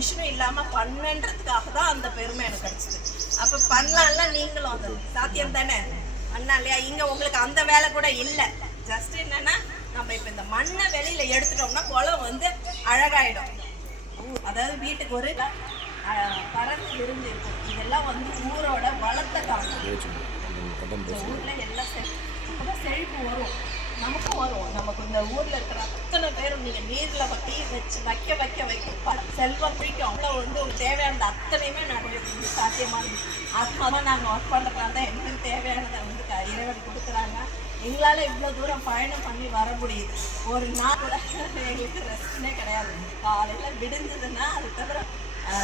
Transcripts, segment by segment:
மிஷினும் இல்லாம பண்ணன்றதுக்காக தான் அந்த பெருமை எனக்கு கிடைச்சது. அப்ப பண்ணலாம்ல நீங்களும் அது. சாத்தியம் தானே? பண்ணலாம் இல்லையா? இங்க உங்களுக்கு அந்த வேலை கூட இல்லை. ஜஸ்ட் என்னன்னா நம்ம இப்ப இந்த மண்ணை வெளியில எடுத்துட்டோம்னா குளம் வந்து அழகாயிடும். அதாவது வீட்டுக்கு ஒரு பறந்து விருந்து இருக்கும் இதெல்லாம் வந்து ஊரோட வளத்தை காணும். ஊர்ல எல்லாம் செழிப்பு வரும். நமக்கும் வரும். நமக்கு இந்த ஊர்ல இருக்கிற அத்தனை பேரும் நீங்க நீர்ல வட்டி வச்சு வைக்க வைக்க வைக்க ப- செல்வம் பிடிக்கும் அவ்வளோ வந்து உங்களுக்கு தேவையானது அத்தனையுமே நிறைய சாத்தியமா இருக்கு. ஆத்மாவா நாங்க ஒர்க் பண்றதுனால தான் எங்களுக்கு தேவையானதை வந்து இறைவன் கொடுக்குறாங்க. எங்களால இவ்வளவு தூரம் பயணம் பண்ணி வர முடியுது. ஒரு நாள் கூட எங்களுக்கு ரெஸ்ட்னே கிடையாது. காலையில விடுஞ்சதுன்னா தவிர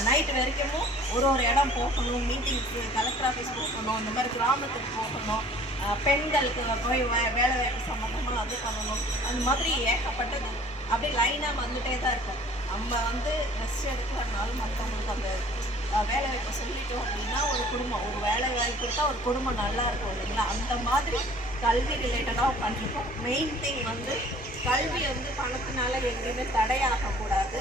நைட் வரைக்கும் ஒரு ஒரு இடம் போகணும் மீட்டிங்க்கு கலெக்டர் ஆஃபீஸ் போகணும் இந்த மாதிரி கிராமத்துக்கு போகணும். பெண்களுக்கு போய் வே- வேலை வாய்ப்பு சம்மந்தமாக அது பண்ணணும். அந்த மாதிரி ஏகப்பட்டது அப்படியே லைனாக வந்துகிட்டே தான் இருக்கும். நம்ம வந்து ரெஸ்ட் எடுக்கிறனாலும் மற்றவங்களுக்கு அந்த வேலை வாய்ப்பை சொல்லிட்டோம் அப்படின்னா ஒரு குடும்பம் ஒரு வேலை வாய்ப்பு கொடுத்தா ஒரு குடும்பம் நல்லா இருக்கும் இல்லைங்களா? அந்த மாதிரி கல்வி ரிலேட்டடாக பண்ணிருக்கோம். மெயின் திங் வந்து கல்வி வந்து பணத்தினால எங்கேயுமே தடையாகக்கூடாது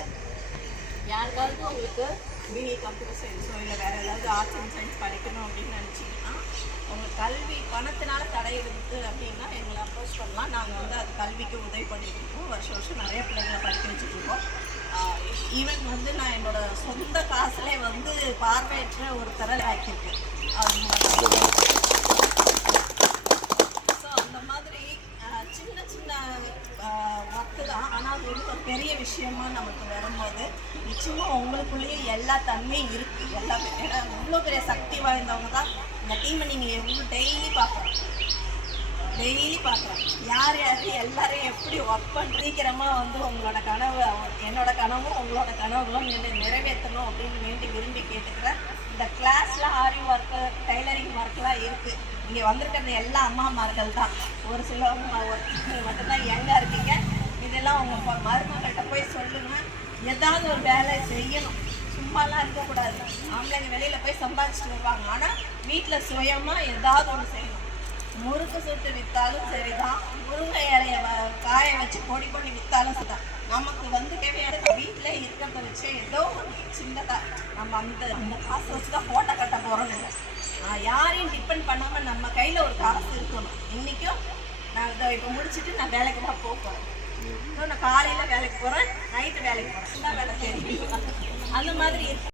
யாருக்காவது உங்களுக்கு பிஇ கம்ப்யூட்டர் சயின்ஸோ இல்லை வேறு ஏதாவது ஆர்ட்ஸ் அண்ட் சயின்ஸ் படிக்கணும் அப்படின்னு நினச்சி உங்களுக்கு கல்வி பணத்தினால தடை இருக்குது அப்படின்னா எங்களை அப்ரோச் பண்ணலாம். நாங்கள் வந்து அது கல்விக்கு உதவி பண்ணிட்டு இருக்கோம் வருஷம் வருஷம் நிறைய பிள்ளைங்களை படிக்க வச்சுருக்கோம் ஈவன் வந்து நான் என்னோட சொந்த காசுலேயே வந்து பார்வையற்ற ஒரு தரல் ஆக்கியிருக்கேன் அது ஸோ அந்த மாதிரி சின்ன சின்ன ஒர்க்கு தான். ஆனால் அது வந்து ஒரு பெரிய விஷயமா நமக்கு வரும்போது நிச்சயமாக உங்களுக்குள்ளேயே எல்லா தன்மையும் இருக்குது எல்லாமே. ஏன்னா இவ்வளோ பெரிய சக்தி வாய்ந்தவங்க தான் இந்த டீமை நீங்கள் எவ்வளோ டெய்லி பார்க்குறோம் டெய்லி பார்க்குறேன் யார் யார் எல்லாரையும் எப்படி ஒர்க் பண்ணுற சீக்கிரமாக வந்து உங்களோட கனவு என்னோட கனவும் உங்களோட கனவுகளும் நிறை நிறைவேற்றணும் அப்படின்னு வேண்டி விரும்பி கேட்டுக்கிறேன். இந்த கிளாஸில் ஆரி ஒர்க்கு டைலரிங் ஒர்க்லாம் இருக்குது இங்கே வந்திருக்கிறது எல்லா அம்மாமார்கள் தான். ஒரு சிலவங்க ஒருத்தர் மட்டும்தான் யங்காக இருக்கீங்க. இதெல்லாம் உங்கள் மருமகள்கிட்ட போய் சொல்லுங்கள் ஏதாவது ஒரு வேலை செய்யணும். சும்மாலாம் இருக்கக்கூடாது. ஆம்பளைங்க வெளியில் போய் சம்பாதிச்சுட்டு வருவாங்க. ஆனால் வீட்டில் சுயமாக ஏதாவது ஒன்று செய்யணும். முறுக்கு சுட்டு சரி சரிதான். முருங்கை இலைய வ- காய வச்சு பொடி பண்ணி சரி சரிதான். நமக்கு வந்து தேவையான வீட்டில் இருக்கிறத வச்சு ஏதோ ஒன்று சின்னதாக நம்ம அந்த அந்த காசு வச்சு தான் ஃபோட்டோ கட்ட போகிறோம் இல்லை யாரையும் டிபெண்ட் பண்ணாமல் நம்ம கையில் ஒரு காசு இருக்கணும். இன்றைக்கும் நான் இதை இப்போ முடிச்சுட்டு நான் வேலைக்கு தான் போக போகிறேன் இன்னும் நான் காலையில் வேலைக்கு போகிறேன் நைட்டு வேலைக்கு போகிறேன் அந்த மாதிரி இருக்கு